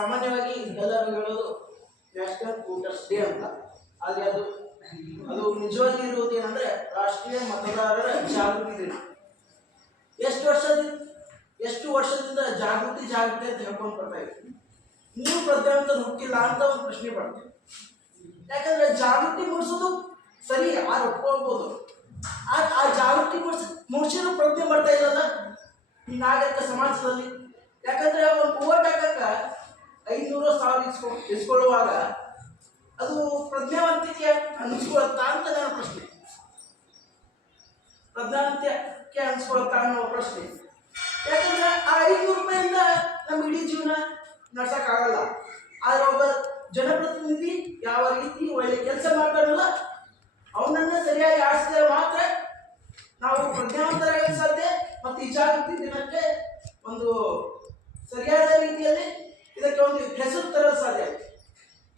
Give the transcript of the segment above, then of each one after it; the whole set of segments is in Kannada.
ಸಾಮಾನ್ಯವಾಗಿ ಎಲ್ಲರೂ ಹೇಳೋದು ನ್ಯಾಷನಲ್ ವೋಟರ್ಸ್ ಡೇ ಅಂತ. ಆದರೆ ಅದು ನಿಜವಾಗಿ ಇರುವುದು ಏನಂದ್ರೆ ರಾಷ್ಟ್ರೀಯ ಮತದಾರರ ಜಾಗೃತಿ ದಿನ. ಎಷ್ಟು ವರ್ಷದಿಂದ ಜಾಗೃತಿ ಅಂತ ಹೇಳ್ಕೊಂಡು ಬರ್ತಾ ಇದ್ದೀವಿ. ನೀವು ಪ್ರಜ್ಞಾವಂತ ಹುಟ್ಟಿಲ್ಲ ಅಂತ ಒಂದು ಪ್ರಶ್ನೆ ಬರ್ತದೆ. ಯಾಕಂದ್ರೆ ಜಾಗೃತಿ ಮೂಡಿಸೋದು ಸರಿ, ಯಾರು ಒಪ್ಕೊಳ್ಬೋದು. ಆ ಜಾಗೃತಿ ಮೂಡಿಸಿದ್ರು ಪ್ರಜ್ಞೆ ಬರ್ತಾ ಇಲ್ಲಲ್ಲ ಈ ನಾಗರಿಕ ಸಮಾಜದಲ್ಲಿ. ಯಾಕಂದ್ರೆ ಒಂದು ಓಟ್ ಹಾಕಕ್ಕ 500,000 ಇಸ್ಕೊಳ್ಳುವಾಗ ಅದು ಪ್ರಜ್ಞಾವಂತಿಕೆ ಅನಿಸ್ಕೊಳತ್ತಾ ಅಂತ ನನ್ನ ಪ್ರಶ್ನೆ. ಪ್ರಜ್ಞಾವಂತಿಕೆ ಅನಿಸ್ಕೊಳತ್ತಾ ಅನ್ನೋ ಪ್ರಶ್ನೆ. ಯಾಕಂದ್ರೆ ಆ 500 ರೂಪಾಯಿಂದ ನಮ್ಮ ಇಡೀ ಜೀವನ ನಡ್ಸಕ್ಕಾಗಲ್ಲ. ಆದ್ರೆ ಒಬ್ಬ ಜನಪ್ರತಿನಿಧಿ ಯಾವ ರೀತಿ ಒಳ್ಳೆ ಕೆಲಸ ಮಾಡ್ತಾರಲ್ಲ ಅವನನ್ನ ಸರಿಯಾಗಿ ಆಡಿಸಿದ್ರೆ ಮಾತ್ರ ನಾವು ಪ್ರಜ್ಞಾವಂತರಾಗಲು ಸಾಧ್ಯ. ಮತ್ತು ಈ ಜಾಗೃತಿ ದಿನಕ್ಕೆ ಒಂದು ಸರಿಯಾದ ರೀತಿಯಲ್ಲಿ ಇದಕ್ಕೆ ಒಂದು ಹೆಸರು ತರಲು ಸಾಧ್ಯ.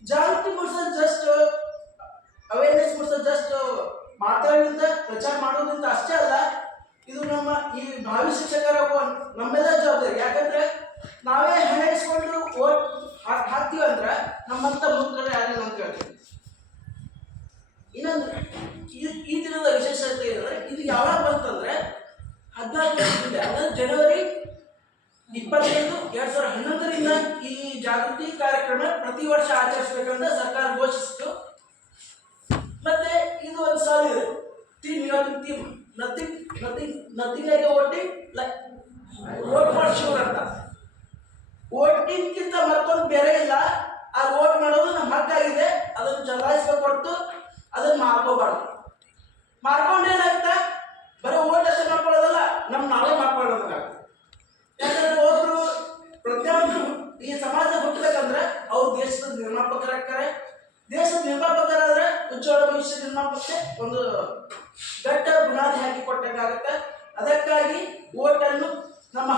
ಜಾಗೃತಿ ಮೂಡಿಸೋದು ಜಸ್ಟ್ ಅವೇರ್ನೆಸ್ ಮೂಡಿಸೋದು ಜಸ್ಟ್ ಮಾತಾಡೋದ್ರಿಂದ ಪ್ರಚಾರ ಮಾಡೋದ್ರಿಂದ ಅಷ್ಟೇ ಅಲ್ಲ, ಇದು ನಮ್ಮ ಈ ಭಾವಿ ಶಿಕ್ಷಕರ ನಮ್ಮೆಲ್ಲ ಜವಾಬ್ದಾರಿ. ಯಾಕಂದ್ರೆ ನಾವೇ ಹಣ ಇಸ್ಕೊಂಡು ಓಟ್ ಹಾಕ್ತೀವಿ ಅಂದ್ರೆ ನಮ್ಮಂತ ಮುಖಂಡರು ಯಾರಿಲ್ಲ ಅಂತ ಹೇಳ್ತೀವಿ. ಇನ್ನೊಂದು ಈ ದಿನದ ವಿಶೇಷತೆ ಏನಂದ್ರೆ ಇದು ಯಾವಾಗ ಬಂತಂದ್ರೆ 14 ಅಂದ್ರೆ ಜನವರಿ 25, 2011ರಿಂದ ಈ ಜಾಗೃತಿ ಕಾರ್ಯಕ್ರಮ ಪ್ರತಿ ವರ್ಷ ಆಚರಿಸಬೇಕಂತ ಸರ್ಕಾರ ಘೋಷಿಸಿತು. ಮತ್ತೆ ಇದು ಒಂದು ಸಾಲಿದೆ theme nothing like voting vote for sure ಅಂತ. ವೋಟಿಂಗ್ಗಿಂತ ಮತ್ತೊಂದು ಬೇರೆ ಇಲ್ಲ. ಆ ವೋಟ್ ಮಾಡೋದು ನಮ್ಮ ಹಕ್ಕಾಗಿದೆ, ಅದನ್ನು ಚಲಾಯಿಸಬೇಕು ಹೊರತು ಅದನ್ನು ಮಾಡ್ಕೋಬಾರ್ದು. ಮಾಡ್ಕೊಂಡೇನಾಗ್ತಾ ಬರೀ ಓಟ್ ಅಷ್ಟೇ ಮಾಡ್ಕೊಳ್ಳೋದಲ್ಲ, ನಾವೇ ಮಾಡ್ಕೊಳ್ಳೋದಾಗುತ್ತೆ. ಯಾಕಂದ್ರೆ ಒಬ್ರು ಪ್ರಜ್ಞಾವಂತರು ಈ ಸಮಾಜ ಹುಟ್ಟಬೇಕಂದ್ರೆ ಅವ್ರು ದೇಶದ ನಿರ್ಮಾಪಕರಾಗ್ತಾರೆ. ದೇಶದ ನಿರ್ಮಾಪಕರಾದ್ರೆ ಉಜ್ವಲ ಭವಿಷ್ಯ ನಿರ್ಮಾಪಕ್ಕೆ ಒಂದು ದೊಡ್ಡ ಬುನಾದಿ ಹಾಕಿ ಕೊಟ್ಟಾಗುತ್ತೆ. ಅದಕ್ಕಾಗಿ ಓಟನ್ನು ನಮ್ಮ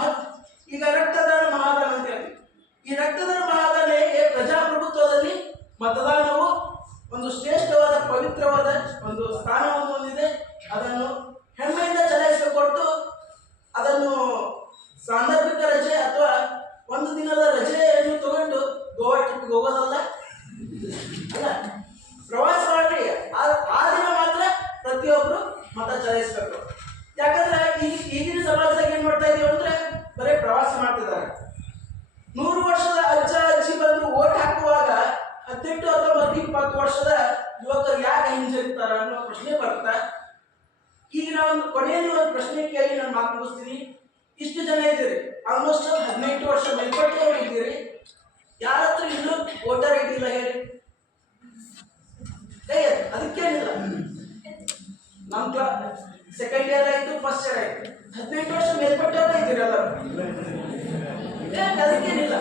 ಈಗ ರಕ್ತದಾನ ಮಹಾದಾನ ಅಂತ ಹೇಳಿ, ಈ ರಕ್ತದಾನ ಮಹಾದಾನ ಪ್ರಜಾಪ್ರಭುತ್ವದಲ್ಲಿ ಮತದಾನವು ಒಂದು ಶ್ರೇಷ್ಠವಾದ ಪವಿತ್ರವಾದ ಒಂದು ಸ್ಥಾನವನ್ನು ಹೊಂದಿದೆ. ಅದನ್ನು ಹೆಮ್ಮೆಯಿಂದ ಚಲಾಯಿಸಬೇಕು ಹೊರತು ಅದನ್ನು ಸಾಂದರ್ಭಿಕ ರಜೆ ಅಥವಾ ಒಂದು ದಿನದ ರಜೆಯನ್ನು ತಗೊಂಡು ಗೋವಾ ಟ್ರಿಪ್ಗೆ ಹೋಗೋದಲ್ಲ. ಅಲ್ಲ, ಪ್ರವಾಸ ಮಾಡಿ ಆ ದಿನ ಮಾತ್ರ ಪ್ರತಿಯೊಬ್ಬರು ಮತ ಚಲಾಯಿಸಬೇಕು. ಯಾಕಂದ್ರೆ ಈಗಿನ ಸಮಾಜದಾಗ ಏನ್ ಮಾಡ್ತಾ ಇದೀವಿ ಅಂದ್ರೆ ಬರೀ ಪ್ರವಾಸ ಮಾಡ್ತಿದ್ದಾರೆ. 100 ವರ್ಷದ ಅಜ್ಜಿ ಬಂದು ಓಟ್ ಹಾಕುವಾಗ 18, 19, 20 ವರ್ಷದ ಯುವಕರು ಯಾಕೆ ಹಿಂಜರಿತಾರ ಅನ್ನೋ ಪ್ರಶ್ನೆ ಬರ್ತಾ. ಈಗ ನಾನು ಕೊನೆಯಲ್ಲಿ ಒಂದು ಪ್ರಶ್ನೆ ಕೇಳಿ ನಾನು ಮಾತು ಮುಗಿಸ್ತೀನಿ. ಇಷ್ಟು ಜನ ಇದ್ದೀರಿ, ಆಲ್ಮೋಸ್ಟ್ 18 ವರ್ಷ ಮೇಲ್ಪಟ್ಟವರು ಇದ್ದೀರಿ. ಯಾರ ಹತ್ರ ಇನ್ನೂ ವೋಟರ್ ಐಡಿ ಇಲ್ಲ ಹೇಳಿ? ಅದಕ್ಕೇನಿಲ್ಲ. ನಮ್ಮ ಸೆಕೆಂಡ್ ಇಯರ್ ಆಯ್ತು, ಫಸ್ಟ್ ಇಯರ್ ಆಯ್ತು, 18 ವರ್ಷ ಮೇಲ್ಪಟ್ಟವರು ಇದ್ದೀರಿ ಎಲ್ಲರೂ. ಅದಕ್ಕೇನಿಲ್ಲ.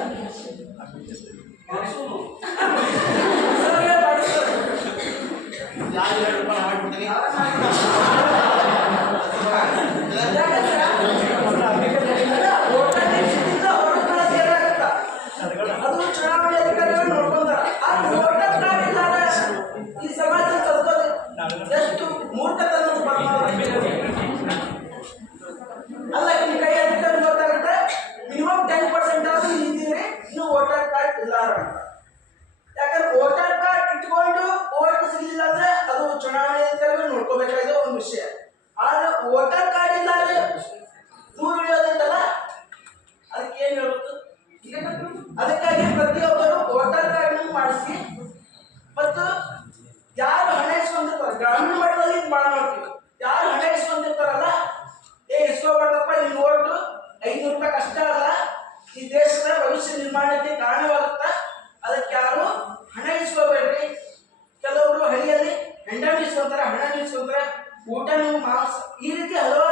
ಅದು ಚುನಾವಣೆ ಅಧಿಕಾರಿಗಳು ನೋಡ್ಕೊಂತಾರ. ಈ ಸಮಾಜ ಕಲ್ಕೋದು ಎಷ್ಟು ಮೂರ್ಖತನ ಅಲ್ಲ. ಈ ಕೈ ಅಧಿಕಾರಿ ಗೊತ್ತಾಗುತ್ತೆ ಮಿನಿಮಮ್ 10% ಆದ್ರೂ ಇದ್ದೀರಿ, ಇನ್ನು ವೋಟರ್ ಕಾರ್ಡ್ ಇಲ್ಲ ಅಂತ. ಯಾಕಂದ್ರೆ ವೋಟರ್ ಕಾರ್ಡ್ ಇಟ್ಕೊಂಡು ವೋಟ್ ಸಿಗಲಿಲ್ಲ ಅಂದ್ರೆ ಅದು ಚುನಾವಣೆ ಅಧಿಕಾರಿಗಳು ನೋಡ್ಕೋಬೇಕಾಗಿರೋ ಒಂದು ವಿಷಯ. ಆದ್ರೆ ವೋಟರ್ ಕಾರ್ಡ್ ಇಲ್ಲ ಅಂದ್ರೆ ದೂರ ಇಳಿಯೋದಿತ್ತಲ್ಲ, ಅದಕ್ಕೆ ಏನ್ ಹೇಳ್ಬೇಕು? ಅದಕ್ಕಾಗಿ ಪ್ರತಿಯೊಬ್ಬರು ವೋಟರ್ ಕಾರ್ಡ್ ಮಾಡಿಸಿ. ಮತ್ತು ಯಾರು ಹಣ ಇಸ್ಕೊಂಡಿರ್ತಾರೆ, ಗ್ರಾಮೀಣ ಮಟ್ಟದಲ್ಲಿ ಭಾಳ ನೋಡ್ತೀವಿ, ಯಾರು ಹಣ ಇಸ್ಕೊಂಡಿರ್ತಾರಲ್ಲ, ಇಸ್ಕೋಬಾರ್ದಪ್ಪ, ನಿನ್ನ ಓಟು 500 ರೂಪಾಯಿ ಕಷ್ಟ ಅಲ್ಲ, ಈ ದೇಶದ ಭವಿಷ್ಯ ನಿರ್ಮಾಣಕ್ಕೆ ಕಾರಣವಾಗುತ್ತಾ, ಅದಕ್ಕೆ ಯಾರು ಹಣ ಇಸ್ಕೋಬೇಡ್ರಿ. ಕೆಲವರು ಹಳ್ಳಿಯಲ್ಲಿ ಹೆಂಡ ಇಸ್ಕೊಂತಾರೆ, ಹಣ ಇಸ್ಕೊಂತಾರೆ, ಊಟ ಮಾಂಸ, ಈ ರೀತಿ ಹಲವಾರು